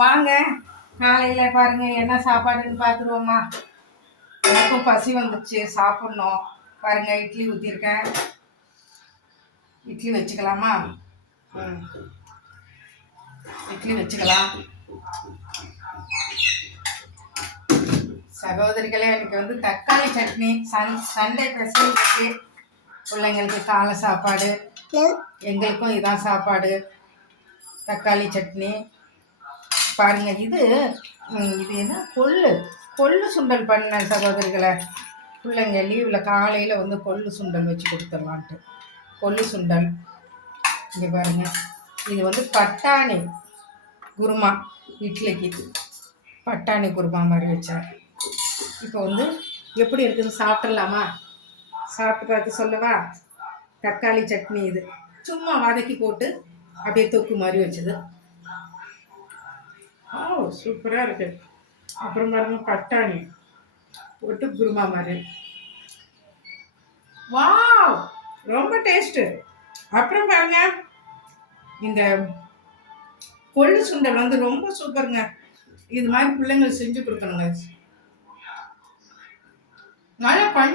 வாங்க காலையில் பாருங்க என்ன சாப்பாடுன்னு பார்த்துருவோம்மா. எனக்கும் பசி வந்துச்சு, சாப்பிட்ணும். பாருங்க இட்லி ஊற்றிருக்கேன். இட்லி வச்சுக்கலாமா? இட்லி வச்சுக்கலாம். சகோதரிகளே, எனக்கு வந்து தக்காளி சட்னி சண்டே ஸ்பெஷல் இருக்கு. பிள்ளைங்களுக்கு காலை சாப்பாடு, எங்களுக்கும் இதான் சாப்பாடு. தக்காளி சட்னி பாருங்க. இது என்ன கொள்ளு சுண்டல் பண்ணேன் சகோதரிகளை. பிள்ளைங்க லீவில் காலையில் வந்து கொள்ளு சுண்டல் வச்சு கொடுத்துடலான்ட்டு கொள்ளு சுண்டல். இங்கே பாருங்க, இது வந்து பட்டாணி குருமா, இட்லிக்கு பட்டாணி குருமா மாதிரி வச்சேன். இப்போ வந்து எப்படி இருக்குதுன்னு சாப்பிட்றலாமா? சாப்பிட்டு பார்த்து சொல்லவா? தக்காளி சட்னி இது சும்மா வதக்கி போட்டு அப்படியே தொக்கு மாதிரி வச்சது. சூப்பராக இருக்கு. அப்புறம் பாருங்க பட்டாணி போட்டு குருமா மாதிரி. வாவ், ரொம்ப டேஸ்ட்டு. அப்புறம் பாருங்க, இந்த கொள்ளு சுண்டல் வந்து ரொம்ப சூப்பருங்க. இது மாதிரி பிள்ளைங்களுக்கு செஞ்சு கொடுக்கணுங்க. நல்லா